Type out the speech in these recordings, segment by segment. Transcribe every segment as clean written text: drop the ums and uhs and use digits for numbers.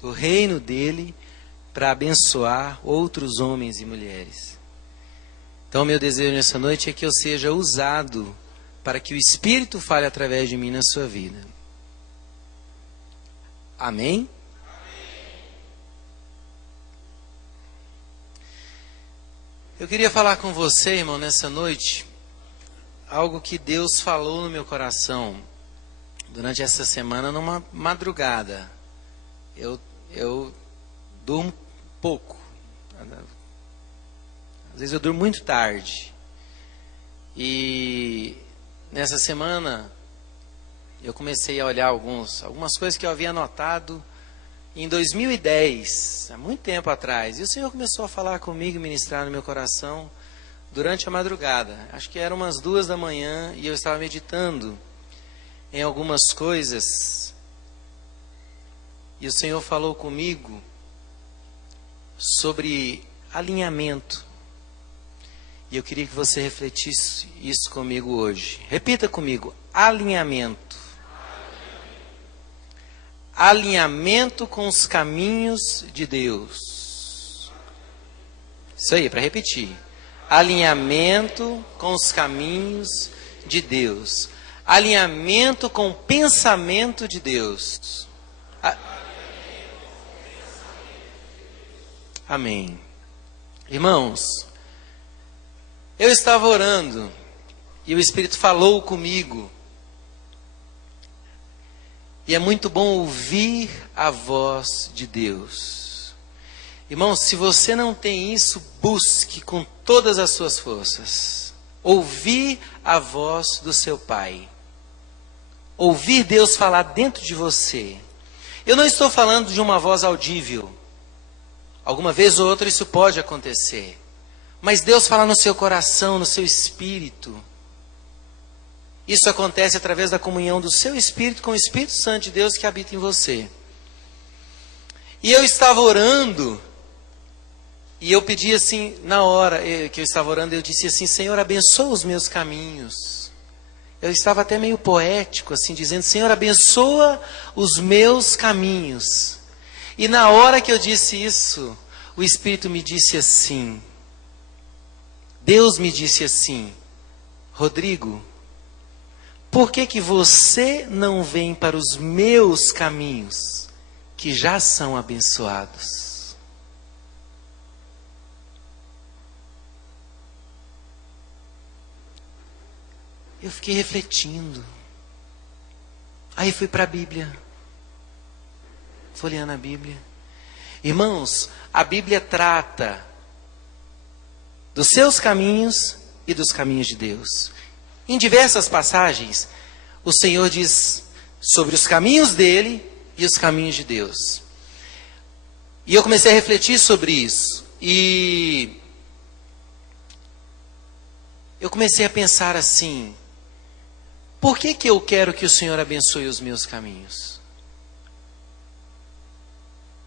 do reino dele para abençoar outros homens e mulheres. Então, meu desejo nessa noite é que eu seja usado para que o Espírito fale através de mim na sua vida. Amém? Eu queria falar com você, irmão, nessa noite, algo que Deus falou no meu coração durante essa semana, numa madrugada. Eu durmo pouco. Às vezes eu durmo muito tarde. E nessa semana eu comecei a olhar algumas coisas que eu havia anotado em 2010, há muito tempo atrás. E o Senhor começou a falar comigo, ministrar no meu coração durante a madrugada. Acho que eram umas 2 da manhã e eu estava meditando em algumas coisas. E o Senhor falou comigo sobre alinhamento. E eu queria que você refletisse isso comigo hoje. Repita comigo: alinhamento. Alinhamento com os caminhos de Deus. Isso aí, para repetir. Alinhamento com os caminhos de Deus. Alinhamento com o pensamento de Deus. Amém. Irmãos, eu estava orando e o Espírito falou comigo. E é muito bom ouvir a voz de Deus. Irmãos, se você não tem isso, busque com todas as suas forças. Ouvir a voz do seu Pai. Ouvir Deus falar dentro de você. Eu não estou falando de uma voz audível. Alguma vez ou outra isso pode acontecer. Mas Deus fala no seu coração, no seu espírito. Isso acontece através da comunhão do seu espírito com o Espírito Santo de Deus que habita em você. E eu estava orando, e eu pedi assim, na hora que eu estava orando, eu disse assim: Senhor, abençoa os meus caminhos. Eu estava até meio poético, assim, dizendo: Senhor, abençoa os meus caminhos. E na hora que eu disse isso, o Espírito me disse assim, Deus me disse assim: Rodrigo, por que você não vem para os meus caminhos, que já são abençoados? Eu fiquei refletindo. Aí fui para a Bíblia. Folheando a Bíblia. Irmãos, a Bíblia trata dos seus caminhos e dos caminhos de Deus. Em diversas passagens, o Senhor diz sobre os caminhos dele e os caminhos de Deus. E eu comecei a refletir sobre isso. E eu comecei a pensar assim: por que eu quero que o Senhor abençoe os meus caminhos?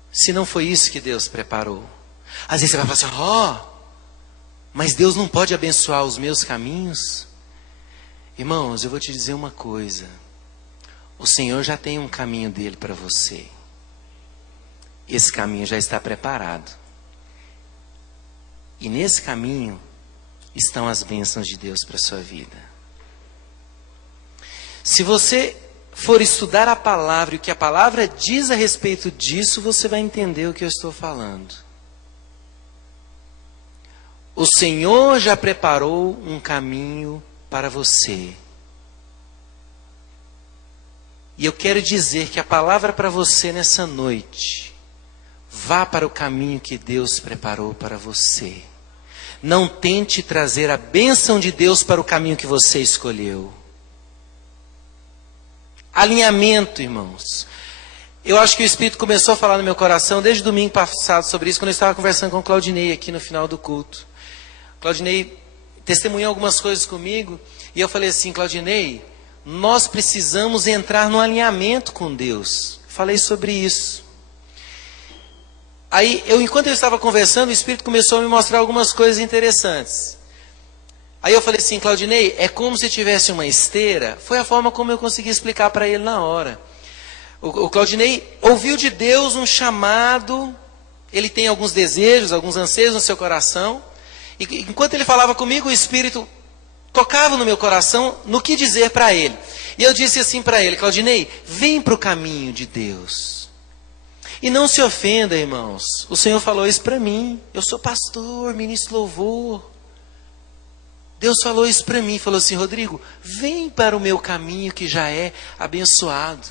Se não foi isso que Deus preparou. Às vezes você vai falar assim: mas Deus não pode abençoar os meus caminhos? Irmãos, eu vou te dizer uma coisa. O Senhor já tem um caminho dele para você. Esse caminho já está preparado. E nesse caminho estão as bênçãos de Deus para a sua vida. Se você for estudar a palavra e o que a palavra diz a respeito disso, você vai entender o que eu estou falando. O Senhor já preparou um caminho para você. E eu quero dizer que a palavra para você nessa noite: vá para o caminho que Deus preparou para você. Não tente trazer a bênção de Deus para o caminho que você escolheu. Alinhamento, irmãos. Eu acho que o Espírito começou a falar no meu coração desde domingo passado sobre isso, quando eu estava conversando com o Claudinei aqui no final do culto. Claudinei testemunhou algumas coisas comigo, e eu falei assim: Claudinei, nós precisamos entrar no alinhamento com Deus. Falei sobre isso. Aí, enquanto eu estava conversando, o Espírito começou a me mostrar algumas coisas interessantes. Aí eu falei assim: Claudinei, é como se tivesse uma esteira. Foi a forma como eu consegui explicar para ele na hora. O Claudinei ouviu de Deus um chamado, ele tem alguns desejos, alguns anseios no seu coração, e enquanto ele falava comigo, o Espírito tocava no meu coração no que dizer para ele. E eu disse assim para ele: Claudinei, vem para o caminho de Deus. E não se ofenda, irmãos, o Senhor falou isso para mim, eu sou pastor, ministro louvor. Deus falou isso para mim, falou assim: Rodrigo, vem para o meu caminho que já é abençoado.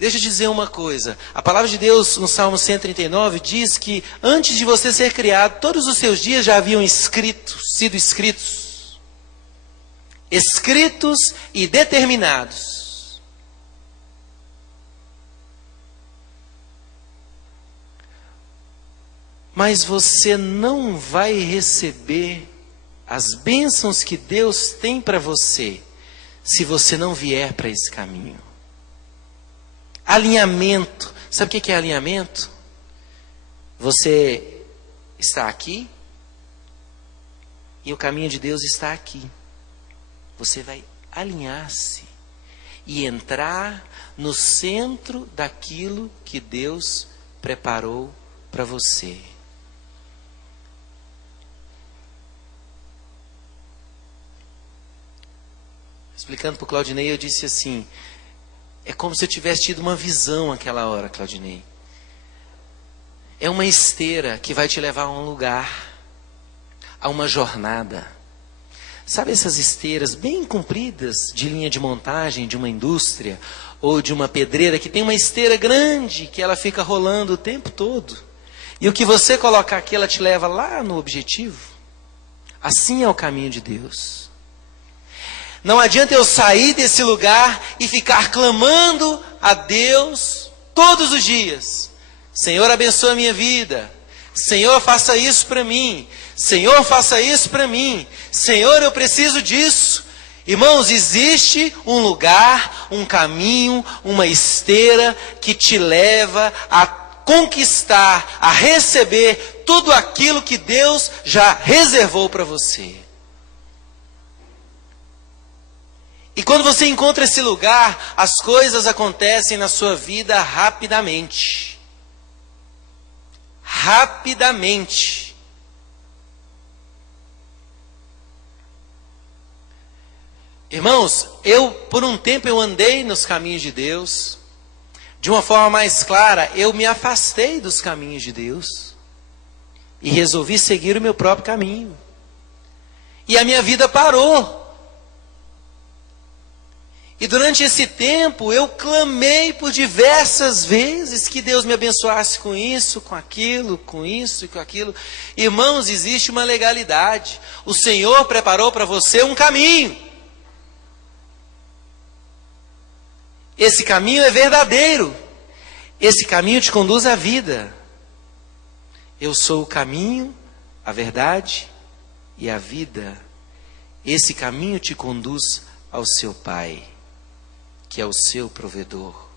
Deixa eu dizer uma coisa, a palavra de Deus no Salmo 139 diz que antes de você ser criado, todos os seus dias já haviam sido escritos e determinados. Mas você não vai receber as bênçãos que Deus tem para você se você não vier para esse caminho. Alinhamento. Sabe o que é alinhamento? Você está aqui e o caminho de Deus está aqui. Você vai alinhar-se e entrar no centro daquilo que Deus preparou para você. Explicando para o Claudinei, eu disse assim: é como se eu tivesse tido uma visão aquela hora, Claudinei. É uma esteira que vai te levar a um lugar, a uma jornada. Sabe essas esteiras bem compridas de linha de montagem de uma indústria ou de uma pedreira que tem uma esteira grande que ela fica rolando o tempo todo? E o que você colocar aqui, ela te leva lá no objetivo? Assim é o caminho de Deus. Não adianta eu sair desse lugar e ficar clamando a Deus todos os dias: Senhor, abençoa a minha vida. Senhor, faça isso para mim. Senhor, faça isso para mim. Senhor, eu preciso disso. Irmãos, existe um lugar, um caminho, uma esteira que te leva a conquistar, a receber tudo aquilo que Deus já reservou para você. E quando você encontra esse lugar, as coisas acontecem na sua vida rapidamente. Rapidamente. Irmãos, por um tempo eu andei nos caminhos de Deus. De uma forma mais clara, eu me afastei dos caminhos de Deus. E resolvi seguir o meu próprio caminho. E a minha vida parou. E durante esse tempo eu clamei por diversas vezes que Deus me abençoasse com isso, com aquilo, com isso e com aquilo. Irmãos, existe uma legalidade. O Senhor preparou para você um caminho. Esse caminho é verdadeiro. Esse caminho te conduz à vida. Eu sou o caminho, a verdade e a vida. Esse caminho te conduz ao seu Pai, que é o seu provedor.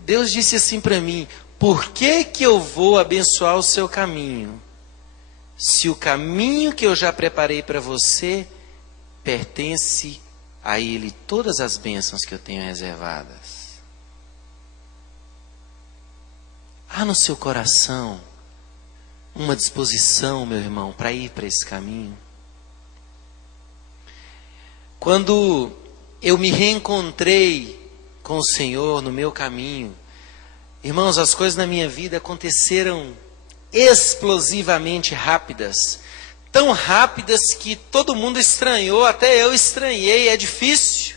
Deus disse assim para mim: por que eu vou abençoar o seu caminho, se o caminho que eu já preparei para você pertence a Ele todas as bênçãos que eu tenho reservadas? Há no seu coração uma disposição, meu irmão, para ir para esse caminho? Quando eu me reencontrei com o Senhor no meu caminho, irmãos, as coisas na minha vida aconteceram explosivamente rápidas. Tão rápidas que todo mundo estranhou, até eu estranhei, é difícil.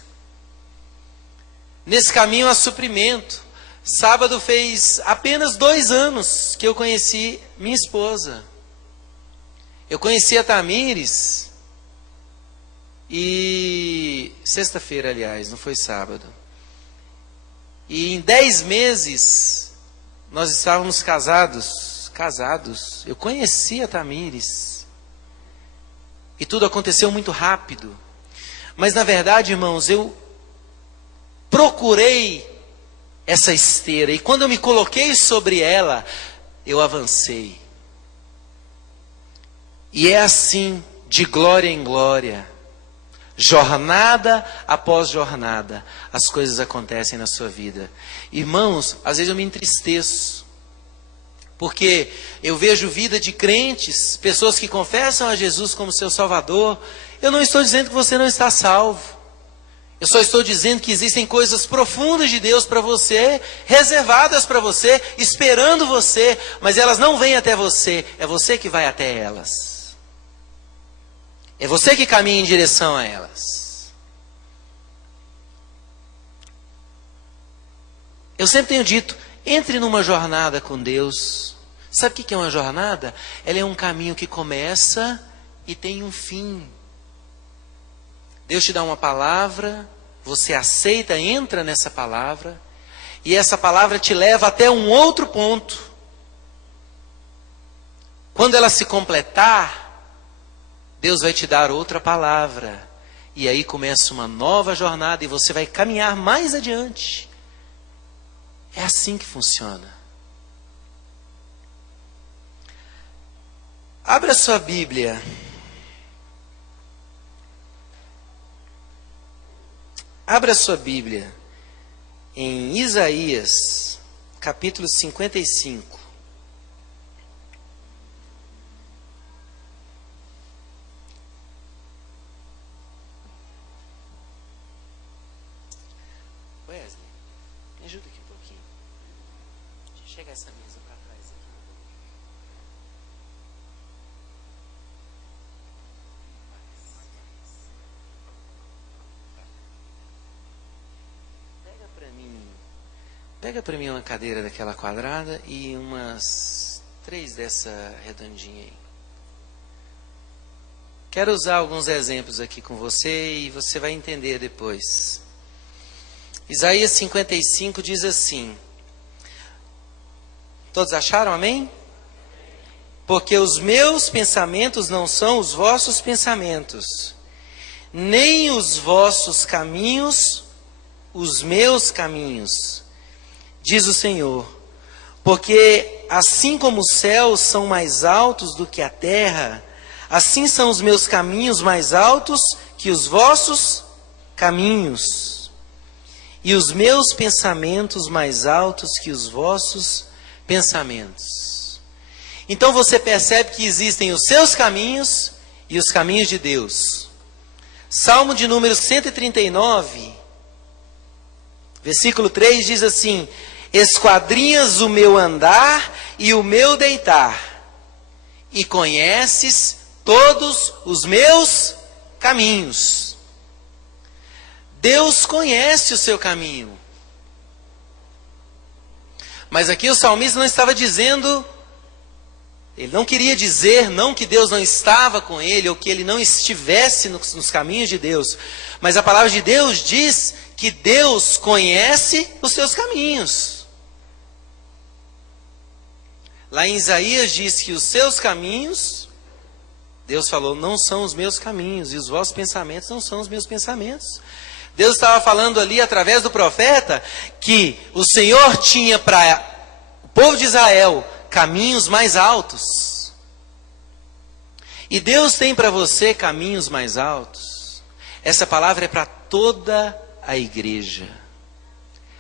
Nesse caminho há suprimento. Sábado fez apenas 2 anos que eu conheci minha esposa. Eu conheci a Tamires, e sexta-feira, aliás, não foi sábado. E em 10 meses, nós estávamos casados. Eu conheci a Tamires. E tudo aconteceu muito rápido. Mas na verdade, irmãos, eu procurei essa esteira. E quando eu me coloquei sobre ela, eu avancei. E é assim, de glória em glória, Jornada após jornada, as coisas acontecem na sua vida. Irmãos, às vezes eu me entristeço, porque eu vejo vida de crentes, pessoas que confessam a Jesus como seu Salvador. Eu não estou dizendo que você não está salvo. Eu só estou dizendo que existem coisas profundas de Deus para você, reservadas para você, esperando você, mas elas não vêm até você, é você que vai até elas. É você que caminha em direção a elas. Eu sempre tenho dito, entre numa jornada com Deus. Sabe o que é uma jornada? Ela é um caminho que começa e tem um fim. Deus te dá uma palavra, você aceita, entra nessa palavra, e essa palavra te leva até um outro ponto. Quando ela se completar, Deus vai te dar outra palavra. E aí começa uma nova jornada e você vai caminhar mais adiante. É assim que funciona. Abra sua Bíblia. Abra sua Bíblia em Isaías, capítulo 55. Wesley, me ajuda aqui um pouquinho. Deixa eu chegar essa mesa para trás aqui. Pega para mim uma cadeira daquela quadrada e umas 3 dessa redondinha aí. Quero usar alguns exemplos aqui com você e você vai entender depois. Isaías 55 diz assim. Todos acharam, amém? Porque os meus pensamentos não são os vossos pensamentos, nem os vossos caminhos, os meus caminhos, diz o Senhor. Porque assim como os céus são mais altos do que a terra, assim são os meus caminhos mais altos que os vossos caminhos, e os meus pensamentos mais altos que os vossos pensamentos. Então você percebe que existem os seus caminhos e os caminhos de Deus. Salmo de número 139, versículo 3 diz assim: esquadrinhas o meu andar e o meu deitar, e conheces todos os meus caminhos. Deus conhece o seu caminho. Mas aqui o salmista não estava dizendo, ele não queria dizer não que Deus não estava com ele, ou que ele não estivesse nos caminhos de Deus. Mas a palavra de Deus diz que Deus conhece os seus caminhos. Lá em Isaías diz que os seus caminhos, Deus falou, não são os meus caminhos, e os vossos pensamentos não são os meus pensamentos. Deus estava falando ali, através do profeta, que o Senhor tinha para o povo de Israel caminhos mais altos. E Deus tem para você caminhos mais altos. Essa palavra é para toda a igreja.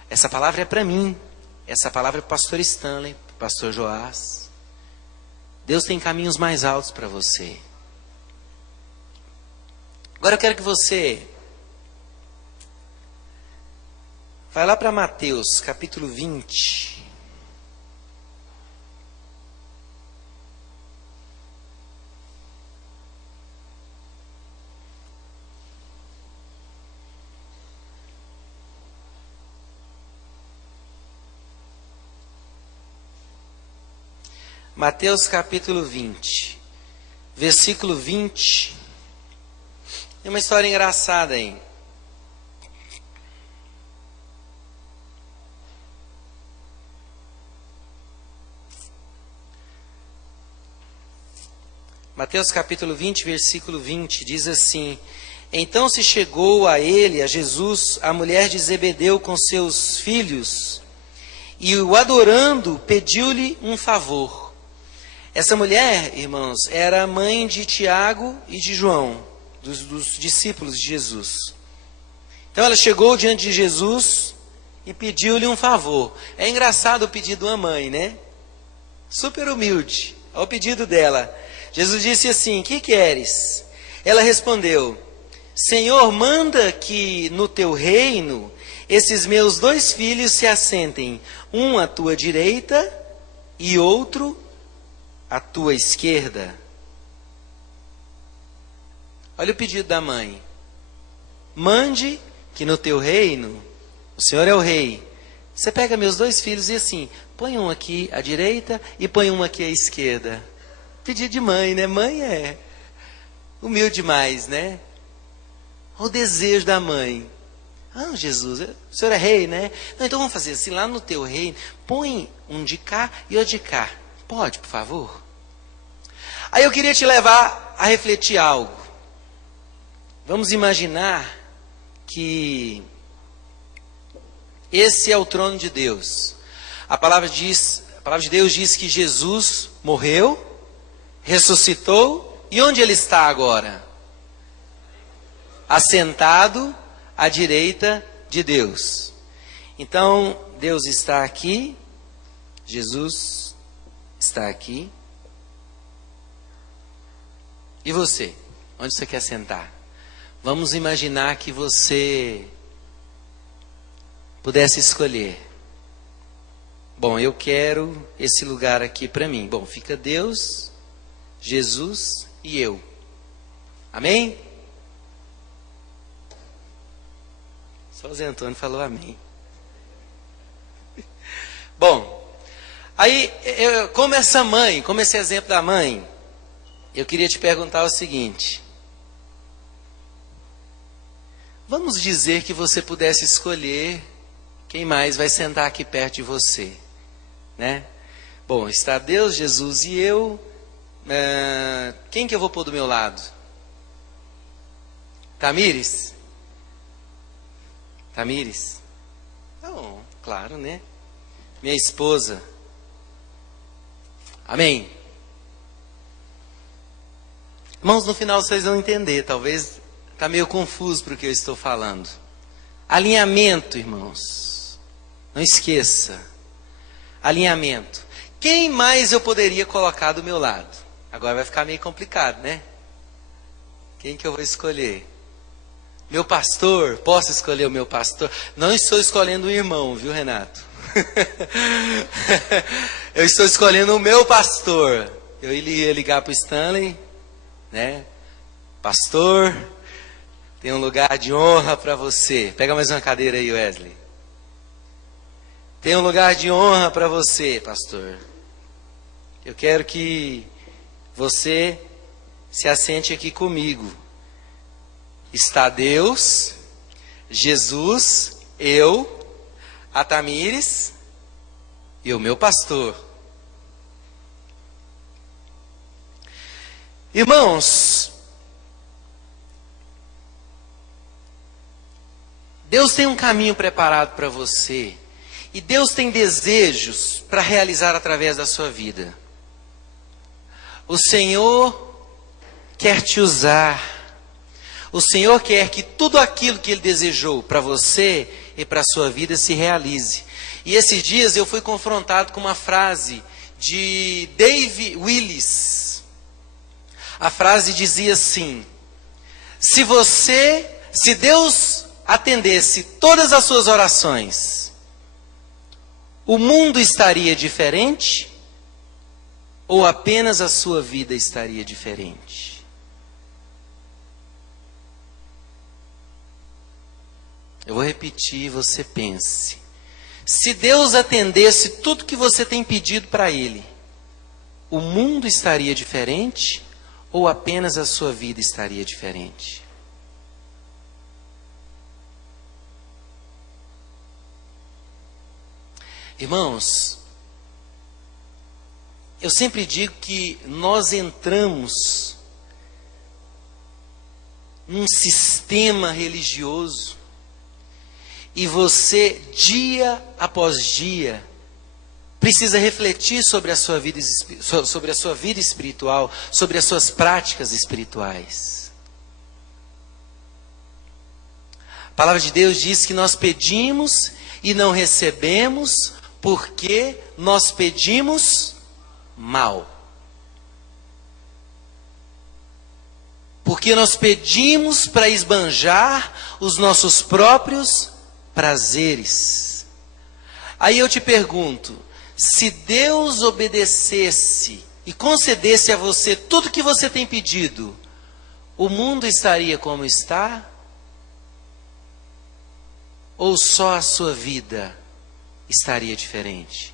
Essa palavra é para mim. Essa palavra é para o pastor Stanley, para o pastor Joás. Deus tem caminhos mais altos para você. Agora eu quero que você vai lá para Mateus, capítulo 20. Mateus capítulo 20, versículo 20. Tem uma história engraçada aí. Mateus capítulo 20, versículo 20, diz assim: então se chegou a ele, a Jesus, a mulher de Zebedeu com seus filhos, e o adorando, pediu-lhe um favor. Essa mulher, irmãos, era mãe de Tiago e de João. dos discípulos de Jesus. Então ela chegou diante de Jesus e pediu-lhe um favor. É engraçado o pedido de uma mãe, né? Super humilde. Ao pedido dela. Jesus disse assim: que queres? Ela respondeu: Senhor, manda que no teu reino esses meus 2 filhos se assentem, um à tua direita e outro à tua esquerda. Olha o pedido da mãe. Mande que no teu reino, o Senhor é o rei, você pega meus 2 filhos e assim, põe um aqui à direita e põe um aqui à esquerda. Pedido de mãe, né? Mãe é humilde demais, né? Olha o desejo da mãe. Ah, Jesus, o Senhor é rei, né? Não, então vamos fazer assim, lá no teu reino, põe um de cá e outro de cá. Pode, por favor? Aí eu queria te levar a refletir algo. Vamos imaginar que esse é o trono de Deus. A palavra de Deus diz que Jesus morreu, ressuscitou, e onde ele está agora? Assentado à direita de Deus. Então, Deus está aqui, Jesus está aqui. E você? Onde você quer sentar? Vamos imaginar que você pudesse escolher. Bom, eu quero esse lugar aqui para mim. Bom, fica Deus, Jesus e eu. Amém? Só o Zé Antônio falou amém. Bom, aí, como essa mãe, como esse exemplo da mãe, eu queria te perguntar o seguinte. Vamos dizer que você pudesse escolher quem mais vai sentar aqui perto de você, né? Bom, está Deus, Jesus e eu. Quem que eu vou pôr do meu lado? Tamires? Tamires? Não, claro, né? Minha esposa. Amém? Irmãos, no final vocês vão entender, talvez está meio confuso para o que eu estou falando. Alinhamento, irmãos. Não esqueça. Alinhamento. Quem mais eu poderia colocar do meu lado? Agora vai ficar meio complicado, né? Quem que eu vou escolher? Meu pastor? Posso escolher o meu pastor? Não estou escolhendo o irmão, viu, Renato? Eu estou escolhendo o meu pastor. Eu ia ligar para o Stanley, né? Pastor, tem um lugar de honra para você. Pega mais uma cadeira aí, Wesley. Tem um lugar de honra para você, pastor. Eu quero que você se assente aqui comigo. Está Deus, Jesus, eu, a Tamires e o meu pastor. Irmãos, Deus tem um caminho preparado para você. E Deus tem desejos para realizar através da sua vida. O Senhor quer te usar. O Senhor quer que tudo aquilo que Ele desejou para você e para a sua vida se realize. E esses dias eu fui confrontado com uma frase de Dave Willis. A frase dizia assim: se Deus atendesse todas as suas orações, o mundo estaria diferente ou apenas a sua vida estaria diferente? Eu vou repetir, você pense. Se Deus atendesse tudo que você tem pedido para Ele, o mundo estaria diferente ou apenas a sua vida estaria diferente? Irmãos, eu sempre digo que nós entramos num sistema religioso e você, dia após dia, precisa refletir sobre a sua vida espiritual, sobre as suas práticas espirituais. palavra de Deus diz que nós pedimos e não recebemos porque nós pedimos mal. Porque nós pedimos para esbanjar os nossos próprios prazeres. Aí eu te pergunto, se Deus obedecesse e concedesse a você tudo que você tem pedido, o mundo estaria como está? Ou só a sua vida estaria diferente?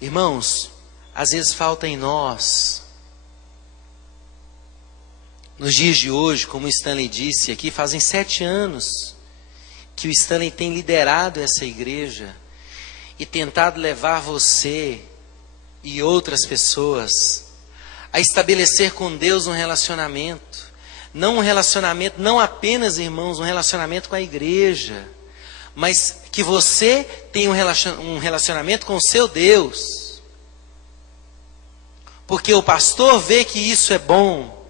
Irmãos, às vezes falta em nós, nos dias de hoje, como o Stanley disse aqui, fazem 7 anos que o Stanley tem liderado essa igreja e tentado levar você e outras pessoas a estabelecer com Deus um relacionamento. Não um relacionamento, não apenas, irmãos, um relacionamento com a igreja, mas que você tenha um relacionamento com o seu Deus. Porque o pastor vê que isso é bom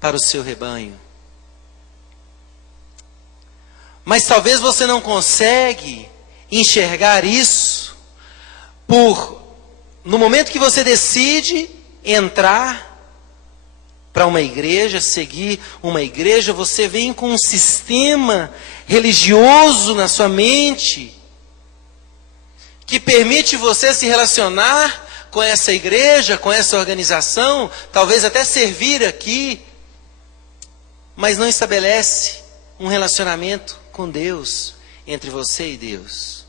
para o seu rebanho. Mas talvez você não consegue enxergar isso no momento que você decide entrar para uma igreja, seguir uma igreja, você vem com um sistema religioso na sua mente que permite você se relacionar com essa igreja, com essa organização, talvez até servir aqui, mas não estabelece um relacionamento com Deus, entre você e Deus.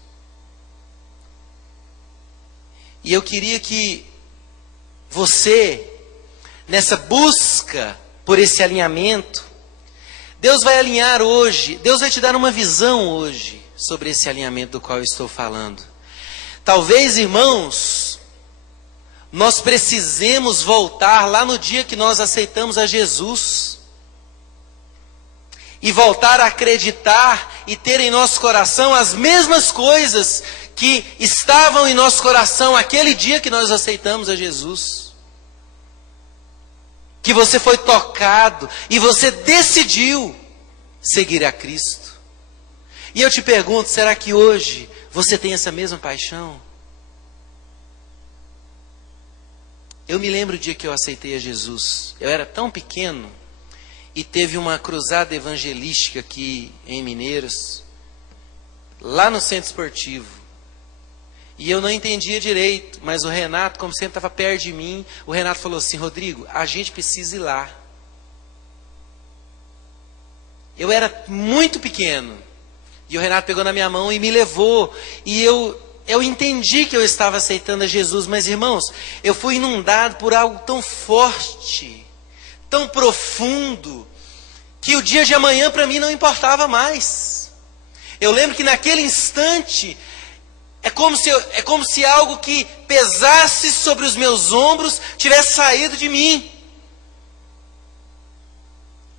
E eu queria que você, nessa busca por esse alinhamento, Deus vai alinhar hoje, Deus vai te dar uma visão hoje sobre esse alinhamento do qual eu estou falando. Talvez, irmãos, nós precisemos voltar lá no dia que nós aceitamos a Jesus e voltar a acreditar e ter em nosso coração as mesmas coisas que estavam em nosso coração aquele dia que nós aceitamos a Jesus. Que você foi tocado e você decidiu seguir a Cristo. E eu te pergunto, será que hoje você tem essa mesma paixão? Eu me lembro o dia que eu aceitei a Jesus. Eu era tão pequeno e teve uma cruzada evangelística aqui em Mineiros, lá no centro esportivo. E eu não entendia direito, mas o Renato, como sempre estava perto de mim, o Renato falou assim: Rodrigo, a gente precisa ir lá. Eu era muito pequeno, e o Renato pegou na minha mão e me levou, e eu entendi que eu estava aceitando a Jesus, mas irmãos, eu fui inundado por algo tão forte, tão profundo, que o dia de amanhã para mim não importava mais. Eu lembro que naquele instante, é como se algo que pesasse sobre os meus ombros tivesse saído de mim.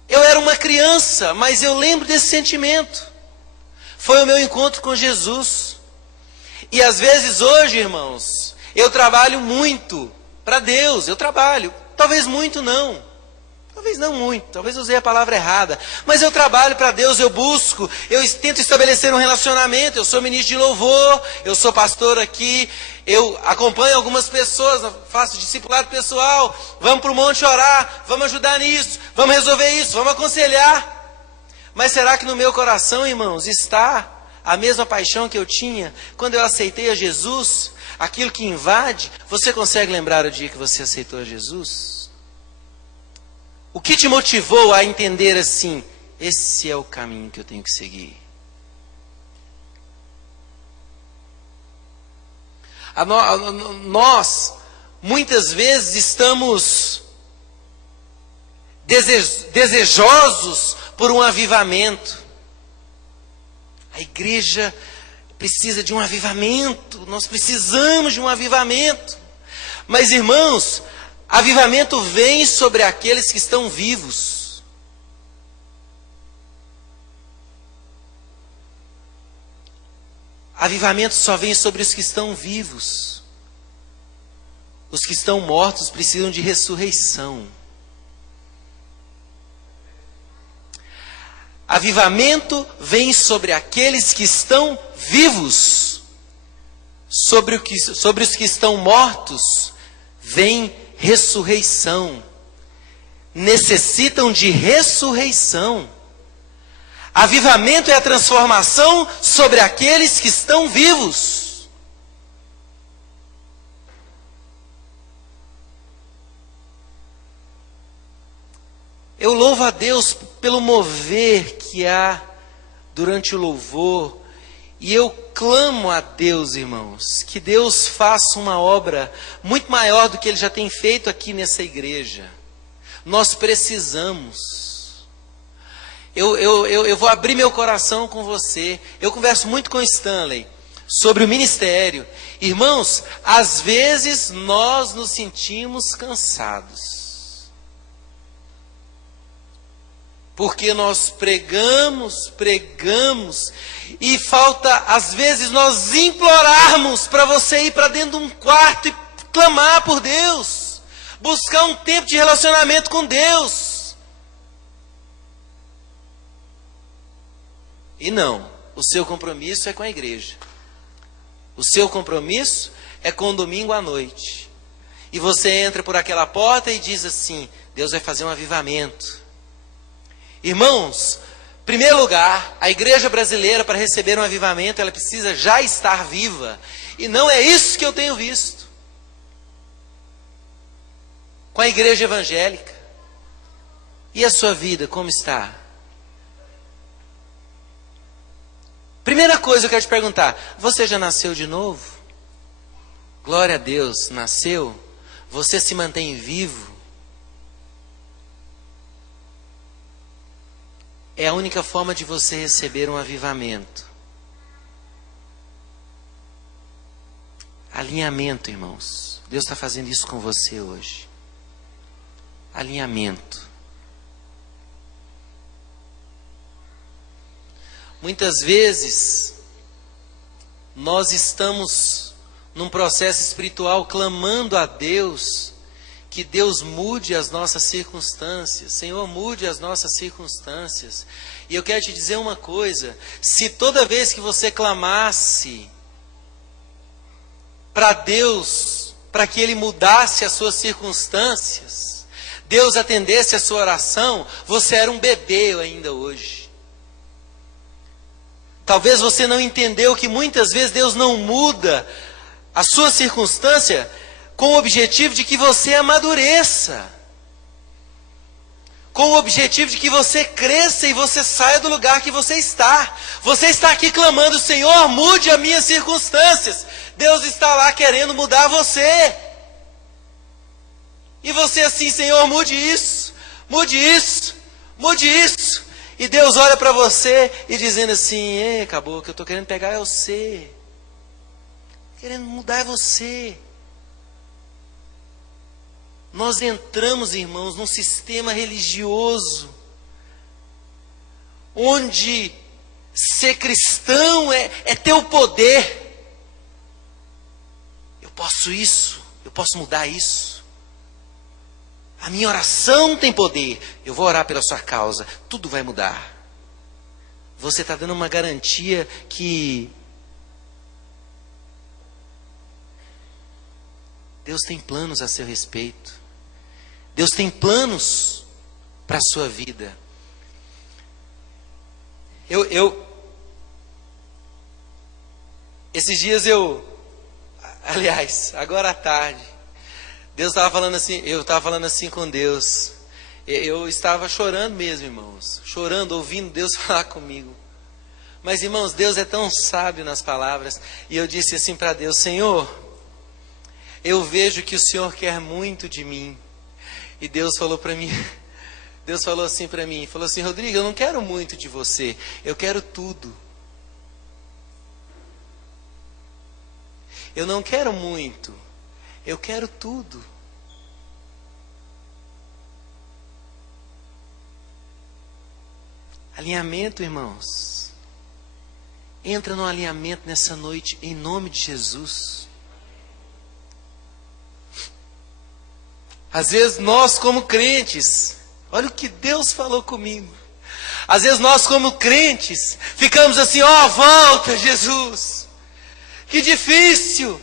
Eu era uma criança, mas eu lembro desse sentimento. Foi o meu encontro com Jesus. E às vezes hoje, irmãos, eu trabalho muito para Deus. Eu trabalho, talvez muito não. Talvez não muito, talvez eu usei a palavra errada. Mas eu trabalho para Deus, eu busco, eu tento estabelecer um relacionamento. Eu sou ministro de louvor, eu sou pastor aqui, eu acompanho algumas pessoas, faço discipulado pessoal. Vamos para o monte orar, vamos ajudar nisso, vamos resolver isso, vamos aconselhar. Mas será que no meu coração, irmãos, está a mesma paixão que eu tinha quando eu aceitei a Jesus? Aquilo que invade, você consegue lembrar o dia que você aceitou a Jesus? O que te motivou a entender assim, esse é o caminho que eu tenho que seguir? Nós, muitas vezes, estamos desejosos por um avivamento. A igreja precisa de um avivamento, nós precisamos de um avivamento. Mas, irmãos, avivamento vem sobre aqueles que estão vivos. Avivamento só vem sobre os que estão vivos. Os que estão mortos precisam de ressurreição. Avivamento vem sobre aqueles que estão vivos. Sobre os que estão mortos, vem ressurreição. Necessitam de ressurreição. Avivamento é a transformação sobre aqueles que estão vivos. Eu louvo a Deus pelo mover que há durante o louvor. E eu clamo a Deus, irmãos, que Deus faça uma obra muito maior do que Ele já tem feito aqui nessa igreja. Nós precisamos. Eu vou abrir meu coração com você. Eu converso muito com o Stanley sobre o ministério. Irmãos, às vezes nós nos sentimos cansados. Porque nós pregamos, e falta, às vezes, nós implorarmos para você ir para dentro de um quarto e clamar por Deus. Buscar um tempo de relacionamento com Deus. E não, o seu compromisso é com a igreja. O seu compromisso é com o domingo à noite. E você entra por aquela porta e diz assim: Deus vai fazer um avivamento. Irmãos, em primeiro lugar, a igreja brasileira, para receber um avivamento, ela precisa já estar viva. E não é isso que eu tenho visto com a igreja evangélica. E a sua vida, como está? Primeira coisa que eu quero te perguntar: você já nasceu de novo? Glória a Deus, nasceu? Você se mantém vivo? É a única forma de você receber um avivamento. Alinhamento, irmãos. Deus está fazendo isso com você hoje. Alinhamento. Muitas vezes, nós estamos num processo espiritual clamando a Deus, que Deus mude as nossas circunstâncias. Senhor, mude as nossas circunstâncias. E eu quero te dizer uma coisa: se toda vez que você clamasse para Deus, para que Ele mudasse as suas circunstâncias, Deus atendesse a sua oração, você era um bebê ainda hoje. Talvez você não entendeu que muitas vezes Deus não muda a sua circunstância com o objetivo de que você amadureça. Com o objetivo de que você cresça e você saia do lugar que você está. Você está aqui clamando: Senhor, mude as minhas circunstâncias. Deus está lá querendo mudar você. E você assim: Senhor, mude isso, mude isso, mude isso. E Deus olha para você e dizendo assim: acabou, o que eu estou querendo pegar é você. Querendo mudar é você. Nós entramos, irmãos, num sistema religioso, onde ser cristão é ter o poder. Eu posso isso, eu posso mudar isso. A minha oração tem poder. Eu vou orar pela sua causa, tudo vai mudar. Você está dando uma garantia que Deus tem planos a seu respeito. Deus tem planos para a sua vida. Esses dias aliás, agora à tarde, Deus estava falando assim, eu estava falando assim com Deus. Eu estava chorando mesmo, irmãos. Chorando, ouvindo Deus falar comigo. Mas, irmãos, Deus é tão sábio nas palavras. E eu disse assim para Deus: Senhor, eu vejo que o Senhor quer muito de mim. E Deus falou para mim, Deus falou assim para mim, falou assim: Rodrigo, eu não quero muito de você, eu quero tudo. Eu não quero muito, eu quero tudo. Alinhamento, irmãos. Entra no alinhamento nessa noite, em nome de Jesus. Às vezes nós, como crentes, olha o que Deus falou comigo. Às vezes nós, como crentes, ficamos assim: ó, volta, Jesus. Que difícil.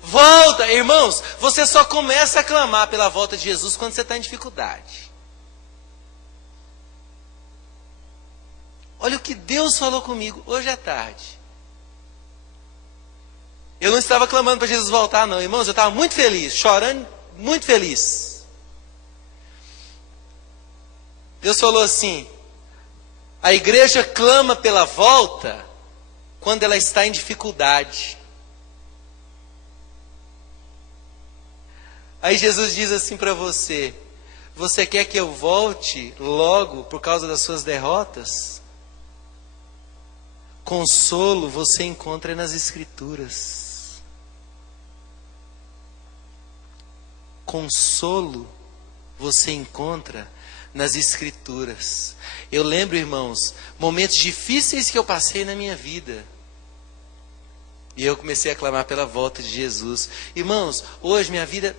Volta. Irmãos, você só começa a clamar pela volta de Jesus quando você está em dificuldade. Olha o que Deus falou comigo hoje à tarde. Eu não estava clamando para Jesus voltar, não, irmãos. Eu estava muito feliz, chorando, muito feliz. Deus falou assim: a igreja clama pela volta quando ela está em dificuldade. Aí Jesus diz assim para você: você quer que eu volte logo por causa das suas derrotas? Consolo você encontra nas Escrituras. Consolo você encontra nas Escrituras. Eu lembro, irmãos, momentos difíceis que eu passei na minha vida. E eu comecei a clamar pela volta de Jesus. Irmãos, hoje minha vida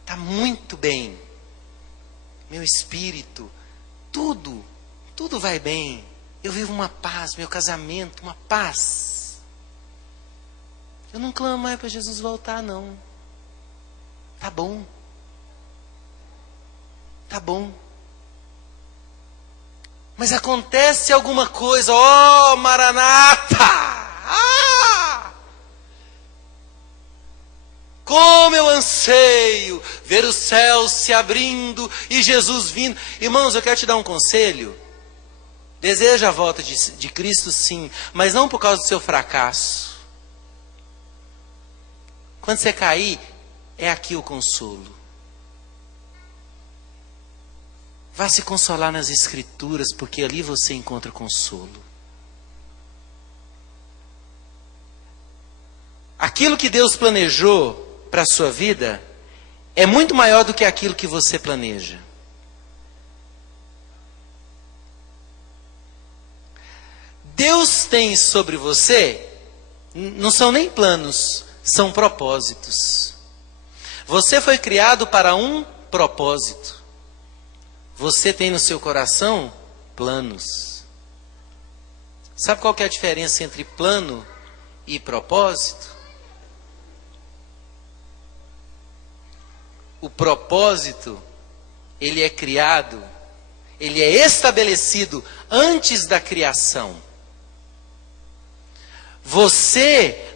está muito bem. Meu espírito, tudo vai bem. Eu vivo uma paz, meu casamento, uma paz. Eu não clamo mais para Jesus voltar, não. Tá bom. Tá bom. Mas acontece alguma coisa, ó, Maranata! Ah! Como eu anseio ver os céus se abrindo e Jesus vindo. Irmãos, eu quero te dar um conselho. Deseja a volta de Cristo, sim, mas não por causa do seu fracasso. Quando você cair, é aqui o consolo. Vá se consolar nas Escrituras, porque ali você encontra consolo. Aquilo que Deus planejou para a sua vida é muito maior do que aquilo que você planeja. Deus tem sobre você, não são nem planos, são propósitos. Você foi criado para um propósito. Você tem no seu coração planos. Sabe qual que é a diferença entre plano e propósito? O propósito, ele é criado, ele é estabelecido antes da criação.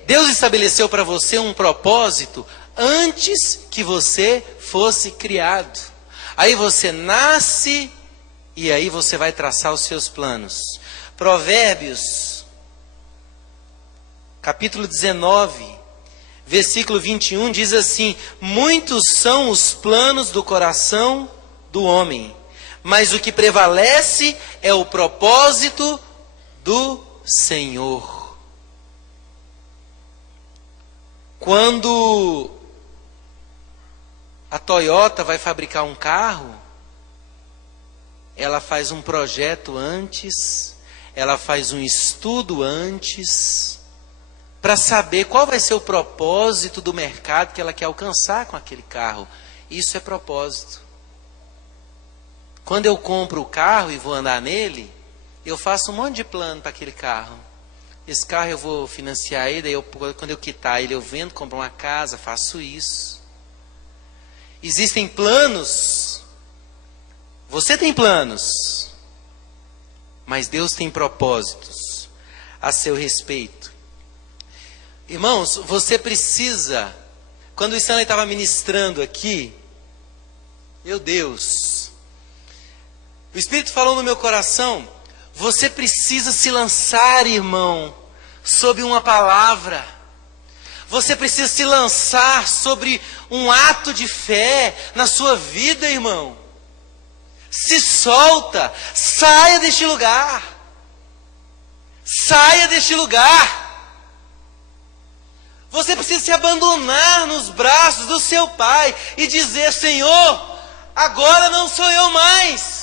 Deus estabeleceu para você um propósito antes que você fosse criado. Aí você nasce e aí você vai traçar os seus planos. Provérbios, capítulo 19, versículo 21, diz assim: muitos são os planos do coração do homem, mas o que prevalece é o propósito do Senhor. Quando a Toyota vai fabricar um carro, ela faz um projeto antes, ela faz um estudo antes, para saber qual vai ser o propósito do mercado que ela quer alcançar com aquele carro. Isso é propósito. Quando eu compro o carro e vou andar nele, eu faço um monte de plano para aquele carro. Esse carro eu vou financiar ele, daí quando eu quitar ele eu vendo, compro uma casa, faço isso. Existem planos. Você tem planos. Mas Deus tem propósitos a seu respeito. Irmãos, você precisa... Quando o Stanley estava ministrando aqui, meu Deus, o Espírito falou no meu coração: você precisa se lançar, irmão, sobre uma palavra. Você precisa se lançar sobre um ato de fé na sua vida, irmão. Se solta, saia deste lugar. Saia deste lugar. Você precisa se abandonar nos braços do seu Pai e dizer: Senhor, agora não sou eu mais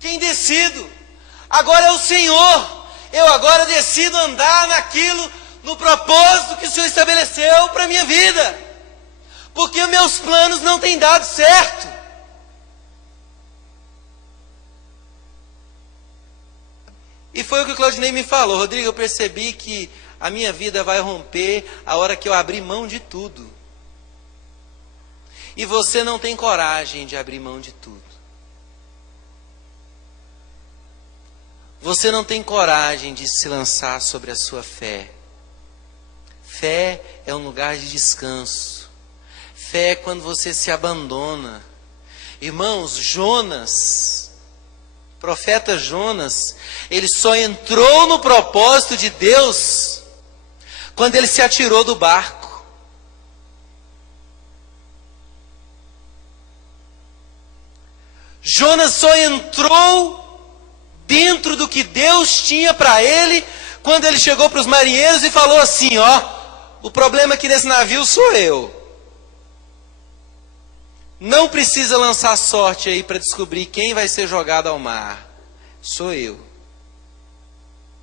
quem decido. Agora é o Senhor. Eu agora decido andar no propósito que o Senhor estabeleceu para a minha vida. Porque meus planos não têm dado certo. E foi o que o Claudinei me falou: Rodrigo, eu percebi que a minha vida vai romper a hora que eu abrir mão de tudo. E você não tem coragem de abrir mão de tudo. Você não tem coragem de se lançar sobre a sua fé. Fé é um lugar de descanso. Fé é quando você se abandona. Irmãos, Jonas, profeta Jonas, ele só entrou no propósito de Deus quando ele se atirou do barco. Jonas só entrou dentro do que Deus tinha para ele quando ele chegou para os marinheiros e falou assim: ó, o problema aqui nesse navio sou eu. Não precisa lançar sorte aí para descobrir quem vai ser jogado ao mar. Sou eu.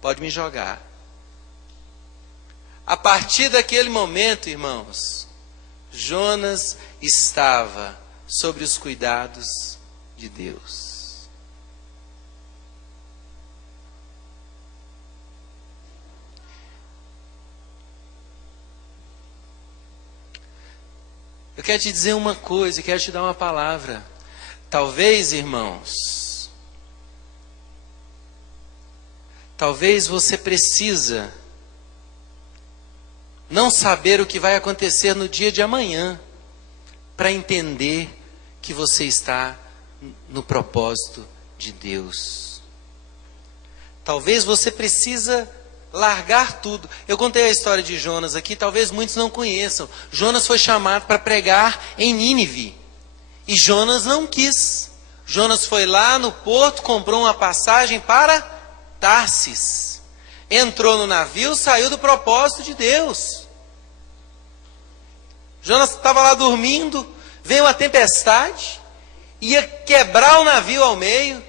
Pode me jogar. A partir daquele momento, irmãos, Jonas estava sobre os cuidados de Deus. Eu quero te dizer uma coisa, quero te dar uma palavra. Talvez, irmãos, talvez você precisa não saber o que vai acontecer no dia de amanhã para entender que você está no propósito de Deus. Talvez você precisa largar tudo. Eu contei a história de Jonas aqui, talvez muitos não conheçam. Jonas foi chamado para pregar em Nínive. E Jonas não quis. Jonas foi lá no porto, comprou uma passagem para Tarsis. Entrou no navio, saiu do propósito de Deus. Jonas estava lá dormindo, veio uma tempestade, ia quebrar o navio ao meio.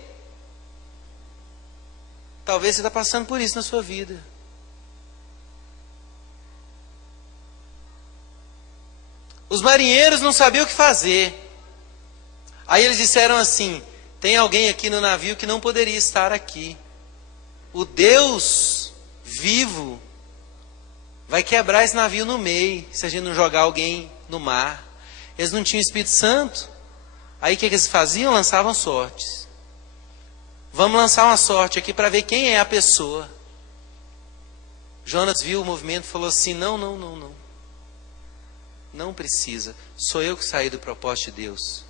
Talvez você está passando por isso na sua vida. Os marinheiros não sabiam o que fazer. Aí eles disseram assim: tem alguém aqui no navio que não poderia estar aqui. O Deus vivo vai quebrar esse navio no meio, se a gente não jogar alguém no mar. Eles não tinham Espírito Santo. Aí o que eles faziam? Lançavam sortes. Vamos lançar uma sorte aqui para ver quem é a pessoa. Jonas viu o movimento e falou assim: não. Não precisa. Sou eu que saí do propósito de Deus.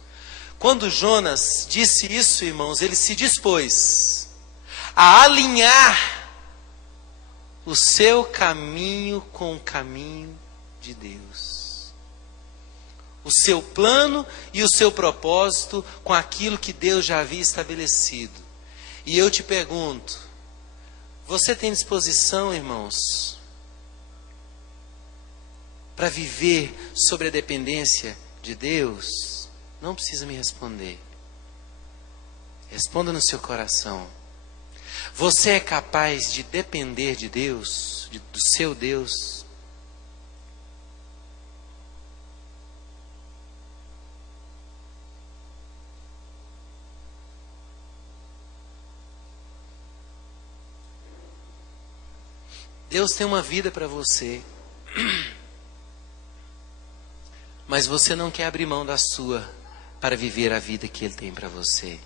Quando Jonas disse isso, irmãos, ele se dispôs a alinhar o seu caminho com o caminho de Deus. O seu plano e o seu propósito com aquilo que Deus já havia estabelecido. E eu te pergunto, você tem disposição, irmãos, para viver sobre a dependência de Deus? Não precisa me responder. Responda no seu coração. Você é capaz de depender de Deus, do seu Deus? Deus tem uma vida para você, mas você não quer abrir mão da sua para viver a vida que Ele tem para você.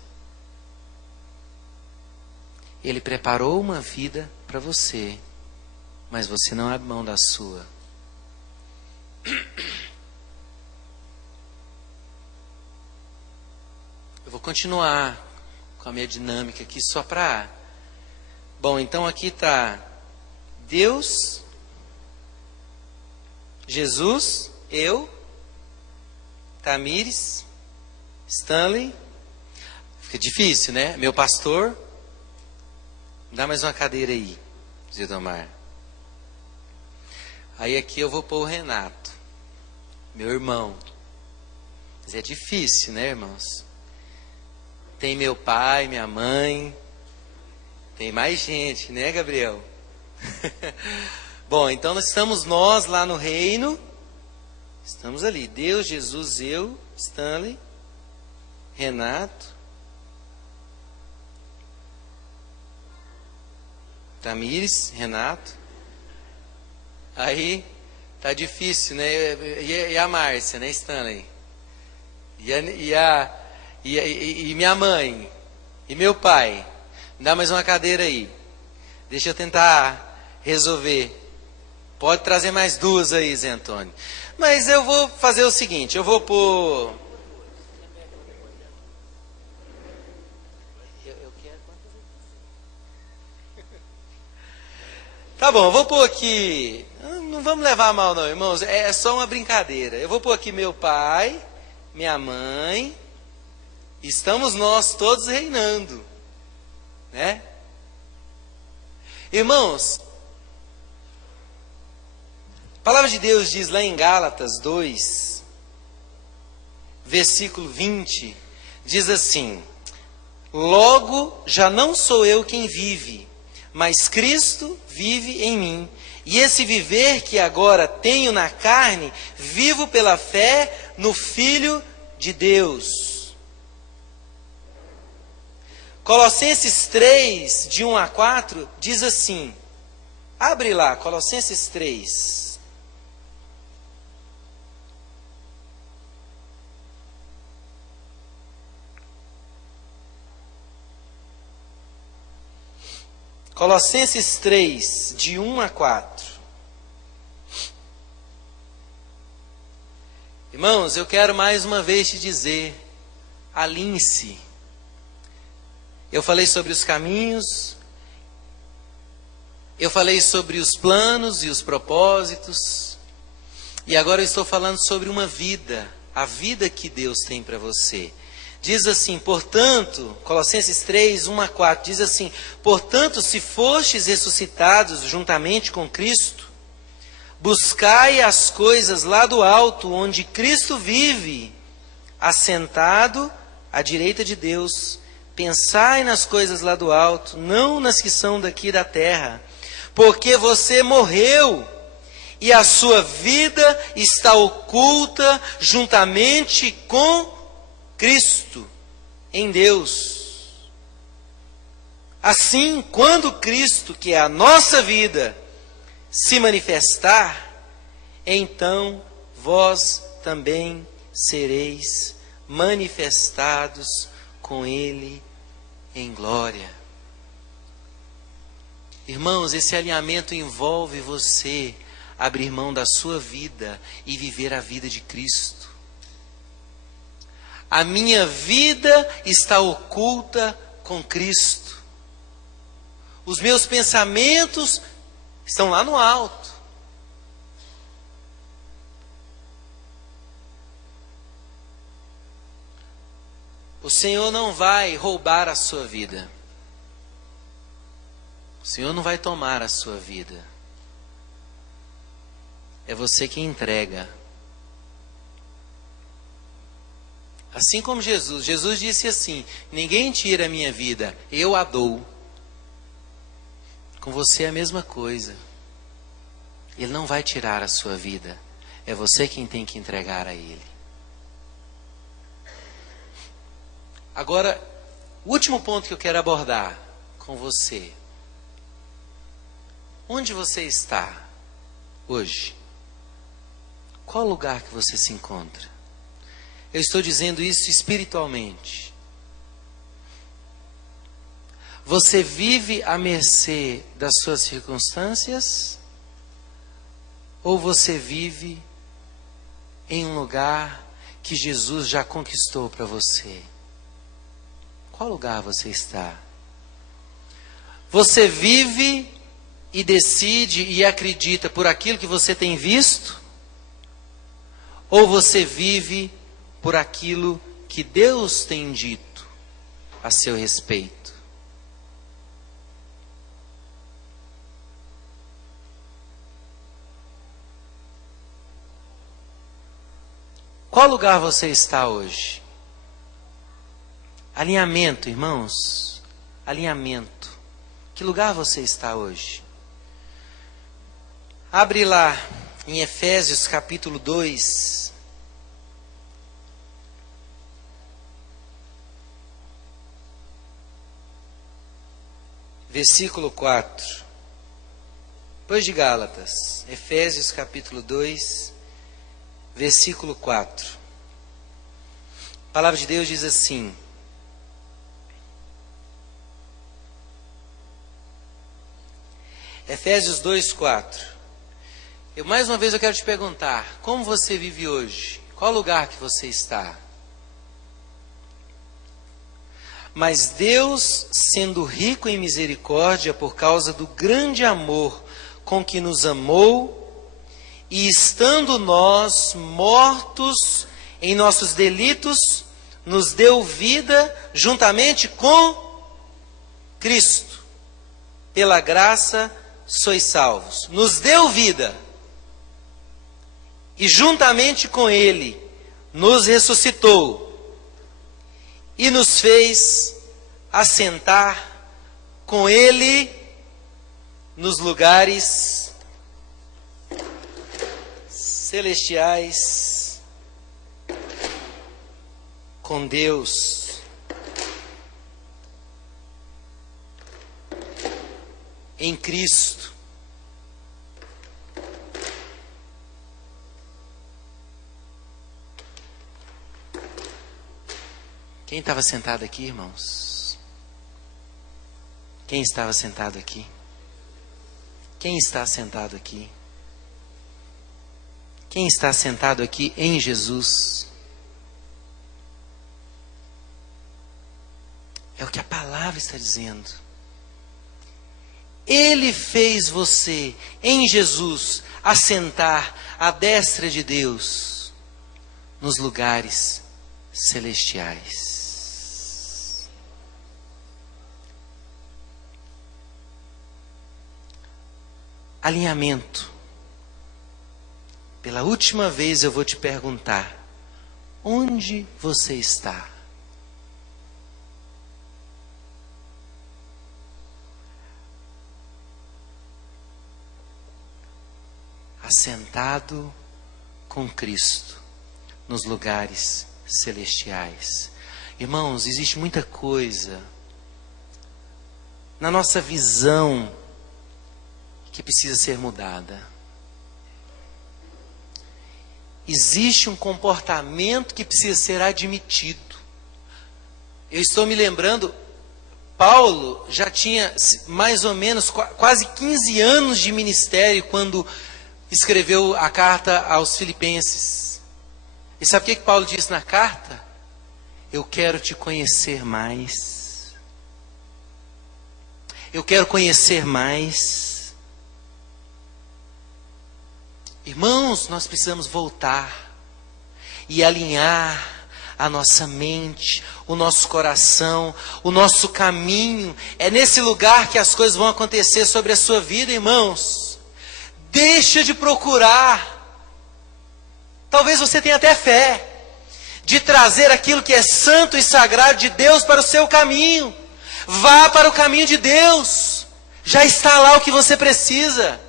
Ele preparou uma vida para você, mas você não abre mão da sua. Eu vou continuar com a minha dinâmica aqui só para... Bom, então aqui está Deus, Jesus, eu, Tamires, Stanley. Fica difícil, né? Meu pastor. Dá mais uma cadeira aí, Zidomar. Aí aqui eu vou pôr o Renato, meu irmão. Mas é difícil, né, irmãos? Tem meu pai, minha mãe. Tem mais gente, né, Gabriel? Bom, então estamos nós lá no reino. Estamos ali, Deus, Jesus, eu, Stanley, Renato. Tamires, Renato. Aí, tá difícil, né? E a Márcia, né, Stanley? E minha mãe? E meu pai? Me dá mais uma cadeira aí. Deixa eu tentar resolver. Pode trazer mais duas aí, Zé Antônio. Mas eu vou fazer o seguinte, eu vou pôr... Tá bom, eu vou pôr aqui... Não vamos levar a mal não, irmãos. É só uma brincadeira. Eu vou pôr aqui meu pai, minha mãe. Estamos nós todos reinando. Né? Irmãos, a palavra de Deus diz lá em Gálatas 2, versículo 20, diz assim: logo já não sou eu quem vive, mas Cristo vive em mim. E esse viver que agora tenho na carne, vivo pela fé no Filho de Deus. Colossenses 3, de 1 a 4, diz assim, abre lá, Colossenses 3. Colossenses 3, de 1 a 4. Irmãos, eu quero mais uma vez te dizer, alinhe-se. Eu falei sobre os caminhos, eu falei sobre os planos e os propósitos, e agora eu estou falando sobre uma vida, a vida que Deus tem para você. Diz assim, portanto, Colossenses 3, 1 a 4, diz assim, portanto, se fostes ressuscitados juntamente com Cristo, buscai as coisas lá do alto, onde Cristo vive, assentado à direita de Deus. Pensai nas coisas lá do alto, não nas que são daqui da terra, porque você morreu, e a sua vida está oculta juntamente com Cristo, em Deus. Assim, quando Cristo, que é a nossa vida, se manifestar, então vós também sereis manifestados com Ele em glória. Irmãos, esse alinhamento envolve você abrir mão da sua vida e viver a vida de Cristo. A minha vida está oculta com Cristo. Os meus pensamentos estão lá no alto. O Senhor não vai roubar a sua vida. O Senhor não vai tomar a sua vida. É você que entrega. Assim como Jesus. Jesus disse assim, ninguém tira a minha vida, eu a dou. Com você é a mesma coisa. Ele não vai tirar a sua vida. É você quem tem que entregar a Ele. Agora, o último ponto que eu quero abordar com você. Onde você está hoje? Qual lugar que você se encontra? Eu estou dizendo isso espiritualmente. Você vive à mercê das suas circunstâncias? Ou você vive em um lugar que Jesus já conquistou para você? Qual lugar você está? Você vive e decide e acredita por aquilo que você tem visto? Ou você vive por aquilo que Deus tem dito a seu respeito? Qual lugar você está hoje? Alinhamento, irmãos. Alinhamento. Que lugar você está hoje? Abre lá em Efésios capítulo 2. Versículo 4. Depois de Gálatas, Efésios capítulo 2, versículo 4. A palavra de Deus diz assim: Efésios 2, 4. Mais uma vez eu quero te perguntar, como você vive hoje? Qual lugar que você está? Mas Deus, sendo rico em misericórdia, por causa do grande amor com que nos amou, e estando nós mortos em nossos delitos, nos deu vida juntamente com Cristo. Pela graça sois salvos. Nos deu vida. E juntamente com Ele nos ressuscitou e nos fez assentar com Ele nos lugares celestiais com Deus. Em Cristo. Quem estava sentado aqui, irmãos? Quem estava sentado aqui? Quem está sentado aqui? Quem está sentado aqui em Jesus? É o que a palavra está dizendo. Ele fez você, em Jesus, assentar à destra de Deus nos lugares celestiais. Alinhamento. Pela última vez eu vou te perguntar: onde você está? Assentado com Cristo nos lugares celestiais. Irmãos, existe muita coisa na nossa visão que precisa ser mudada. Existe um comportamento que precisa ser admitido. Eu estou me lembrando, Paulo já tinha mais ou menos quase 15 anos de ministério quando escreveu a carta aos Filipenses. E sabe o que Paulo disse na carta? Eu quero te conhecer mais. Eu quero conhecer mais. Irmãos, nós precisamos voltar e alinhar a nossa mente, o nosso coração, o nosso caminho. É nesse lugar que as coisas vão acontecer sobre a sua vida, irmãos. Deixa de procurar. Talvez você tenha até fé de trazer aquilo que é santo e sagrado de Deus para o seu caminho. Vá para o caminho de Deus. Já está lá o que você precisa.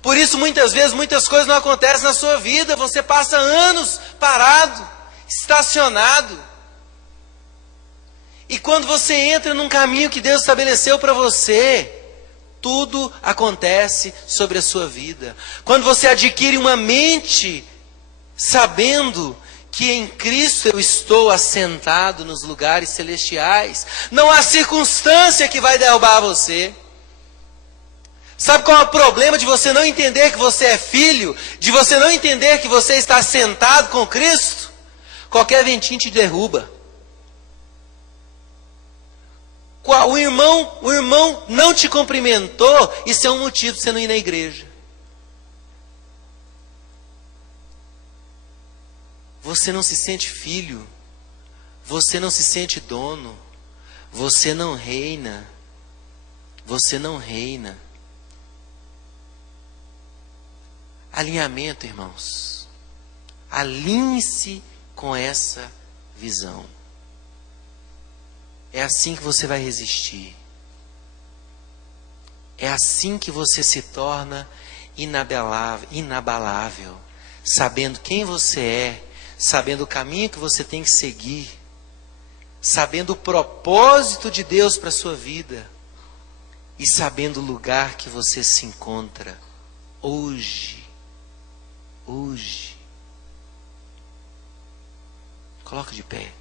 Por isso, muitas vezes, muitas coisas não acontecem na sua vida. Você passa anos parado, estacionado. E quando você entra num caminho que Deus estabeleceu para você, tudo acontece sobre a sua vida. Quando você adquire uma mente sabendo que em Cristo eu estou assentado nos lugares celestiais, não há circunstância que vai derrubar você. Sabe qual é o problema de você não entender que você é filho? De você não entender que você está sentado com Cristo? Qualquer ventinho te derruba. O irmão não te cumprimentou, isso é um motivo de você não ir na igreja. Você não se sente filho. Você não se sente dono. Você não reina. Você não reina. Alinhamento, irmãos. Alinhe-se com essa visão. É assim que você vai resistir. É assim que você se torna inabalável, sabendo quem você é, sabendo o caminho que você tem que seguir, sabendo o propósito de Deus para a sua vida. e sabendo o lugar que você se encontra hoje. Hoje. Coloca de pé.